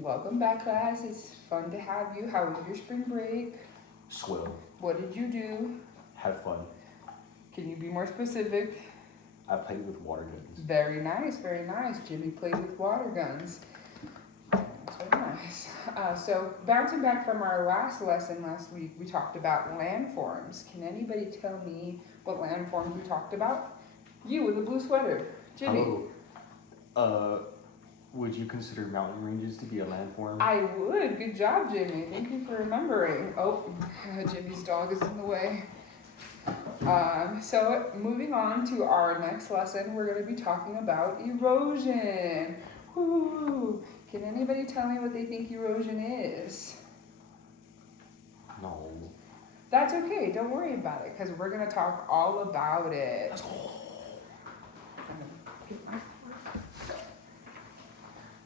Welcome back, class. It's fun to have you. How was your spring break? Swell. What did you do? Have fun. Can you be more specific? I played with water guns. Very nice, very nice. Jimmy played with water guns. That's very nice. So, bouncing back from our last lesson last week, we talked about landforms. Can anybody tell me what landforms we talked about? You with the blue sweater. Jimmy. Hello. Would you consider mountain ranges to be a landform? I would. Good job, Jimmy. Thank you for remembering. Oh, Jimmy's dog is in the way. So moving on to our next lesson, we're going to be talking about erosion. Woo! Can anybody tell me what they think erosion is? No. That's okay. Don't worry about it, because we're going to talk all about it. Let's go.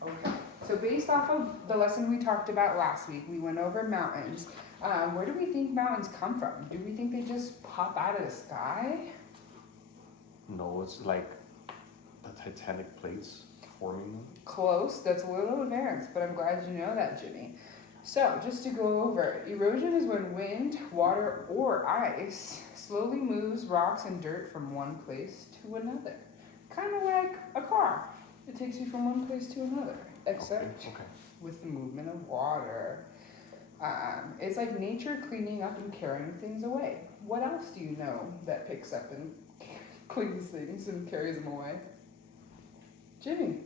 Okay. So based off of the lesson we talked about last week, we went over mountains. Where do we think mountains come from? Do we think they just pop out of the sky? No, it's like the tectonic plates forming. Close. That's a little advanced, but I'm glad you know that, Jimmy. So just to go over, erosion is when wind, water, or ice slowly moves rocks and dirt from one place to another. Kind of like a car. It takes you from one place to another, except Okay. with the movement of water. It's like nature cleaning up and carrying things away. What else do you know that picks up and cleans things and carries them away? Jimmy.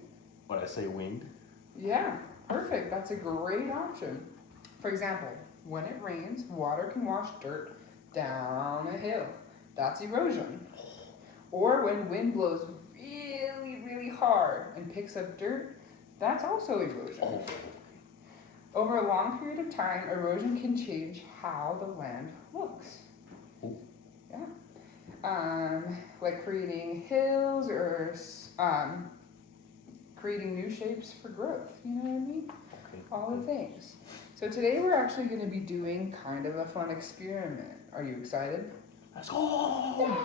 What I say, wind? Yeah, perfect. That's a great option. For example, when it rains, water can wash dirt down a hill. That's erosion. Or when wind blows really, really hard and picks up dirt, that's also erosion. Oh. Over a long period of time, erosion can change how the land looks. Ooh. Yeah. Like creating hills or creating new shapes for growth. You know what I mean? Okay. All the things. So today we're actually going to be doing kind of a fun experiment. Are you excited? Let's go.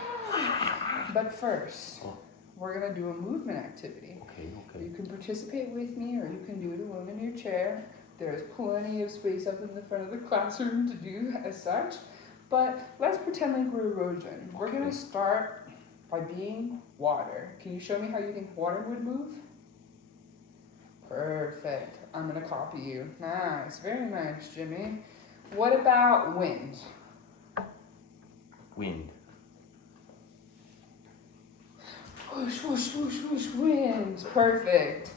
But first, Oh. we're going to do a movement activity. Okay. You can participate with me or you can do it alone in your chair. There's plenty of space up in the front of the classroom to do as such. But let's pretend like we're erosion. We're going to start by being water. Can you show me how you think water would move? Perfect. I'm going to copy you. Nice. Very nice, Jimmy. What about wind? Wind. Whoosh, whoosh, whoosh, whoosh, wind. Perfect.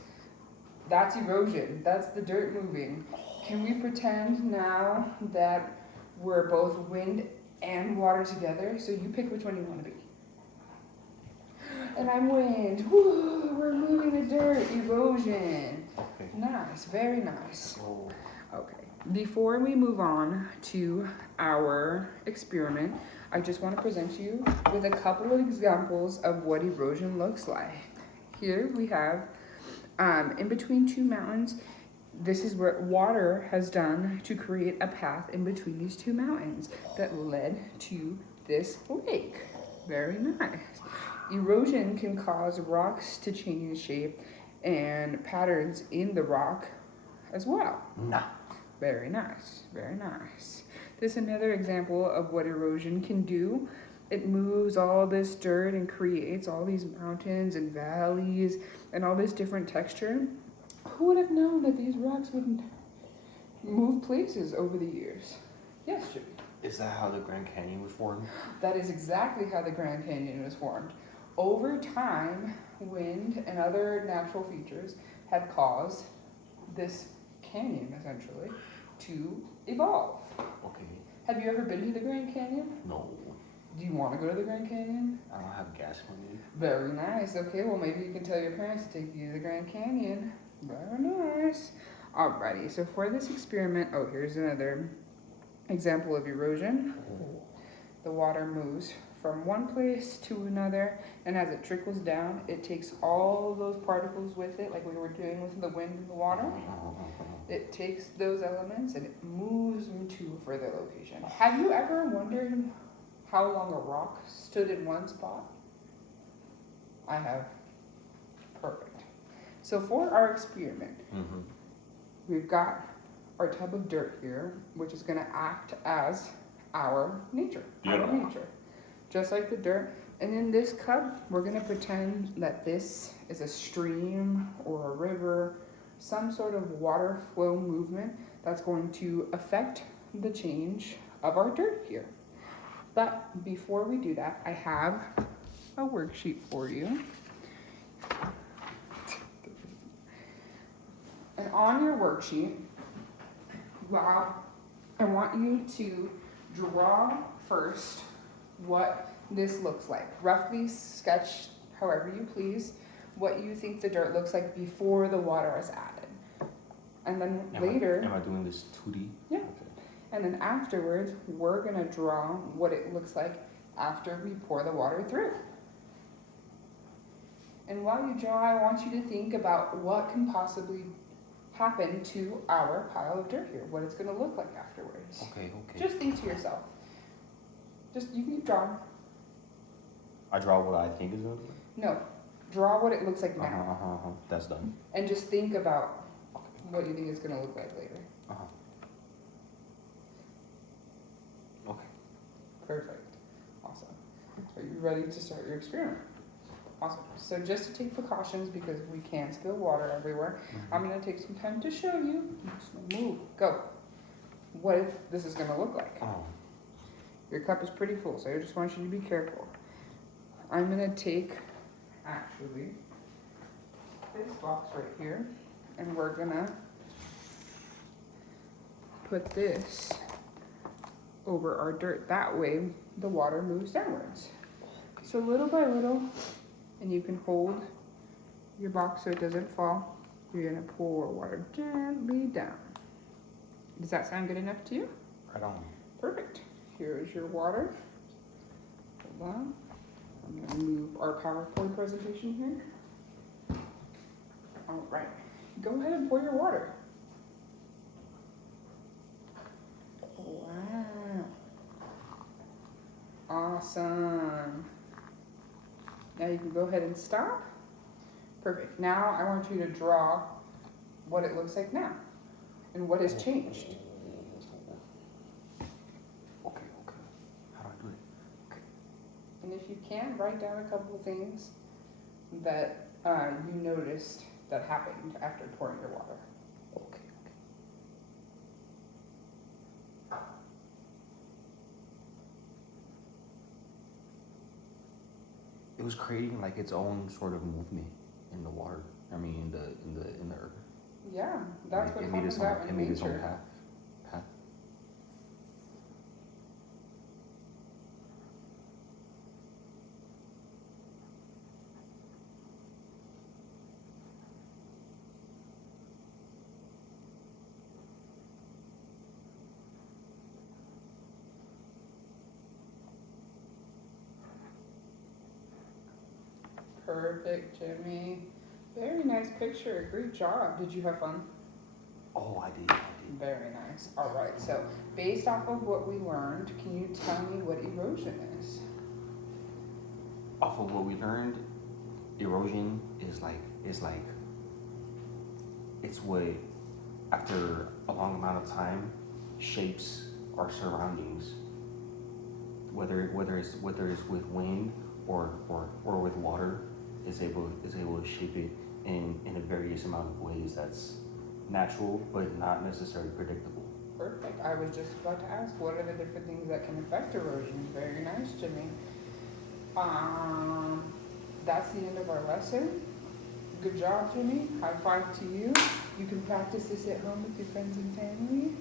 That's erosion. That's the dirt moving. Can we pretend now that we're both wind and water together? So you pick which one you want to be. And I'm wind. Woo, we're moving the dirt. Erosion. Okay. Nice. Very nice. Oh. Okay. Before we move on to our experiment, I just want to present you with a couple of examples of what erosion looks like. Here we have, in between two mountains, this is what water has done to create a path in between these two mountains that led to this lake. Very nice. Erosion can cause rocks to change shape and patterns in the rock as well. Nah. Very nice, very nice. This is another example of what erosion can do. It moves all this dirt and creates all these mountains and valleys and all this different texture. Who would have known that these rocks would move places over the years? Yes, Jimmy. Is that how the Grand Canyon was formed? That is exactly how the Grand Canyon was formed. Over time, wind and other natural features had caused this canyon, essentially, to evolve. Okay. Have you ever been to the Grand Canyon? No. Do you want to go to the Grand Canyon? I don't have gas money. Very nice. Okay, well, maybe you can tell your parents to take you to the Grand Canyon. Very nice. Alrighty, so for this experiment, here's another example of erosion. The water moves from one place to another, and as it trickles down, it takes all those particles with it, like we were doing with the wind and the water. It takes those elements and it moves them to a further location. Have you ever wondered how long a rock stood in one spot? I have. Perfect. So for our experiment, we've got our tub of dirt here, which is gonna act as our nature, our nature, just like the dirt. And in this cup, we're gonna pretend that this is a stream or a river, some sort of water flow movement that's going to affect the change of our dirt here. But before we do that, I have a worksheet for you. And on your worksheet, wow, I want you to draw first what this looks like. Roughly sketch, however you please, what you think the dirt looks like before the water is added. And then later... Am I doing this 2D? Yeah. Okay. And then afterwards, we're gonna draw what it looks like after we pour the water through. And while you draw, I want you to think about what can possibly happen to our pile of dirt here, what it's gonna look like afterwards. Okay. Just think to yourself. Just, you can draw. I draw what I think is gonna be? No, draw what it looks like now. That's done. And just think about what you think it's gonna look like later. Okay. Perfect. Awesome. Are you ready to start your experiment? Awesome. So just to take precautions, because we can spill water everywhere, I'm going to take some time to show you. Move. Go. What this is going to look like. Your cup is pretty full, so I just want you to be careful. I'm going to take, actually, this box right here, and we're going to put this over our dirt. That way, the water moves downwards. So little by little, and you can hold your box so it doesn't fall. You're gonna pour water gently down. Does that sound good enough to you? Right on. Perfect. Here is your water. Hold on. I'm gonna move our PowerPoint presentation here. All right. Go ahead and pour your water. Wow. Awesome. Now you can go ahead and stop. Perfect. Now I want you to draw what it looks like now and what has changed. Okay. How do I do it? Okay. And if you can, write down a couple of things that you noticed that happened after pouring your water. Okay. It was creating like its own sort of movement in the water. I mean, in the earth. Yeah, that's what happens out in nature. It made its own path. Perfect, Jimmy. Very nice picture. Great job. Did you have fun? Oh, I did. Very nice. All right. So, based off of what we learned, can you tell me what erosion is? Off of what we learned, erosion is it's what, after a long amount of time, shapes our surroundings. Whether it's with wind or with water, is able to shape it in a various amount of ways that's natural but not necessarily predictable. Perfect. I was just about to ask, what are the different things that can affect erosion? Very nice, Jimmy. That's the end of our lesson. Good job, Jimmy. High five to you. You can practice this at home with your friends and family.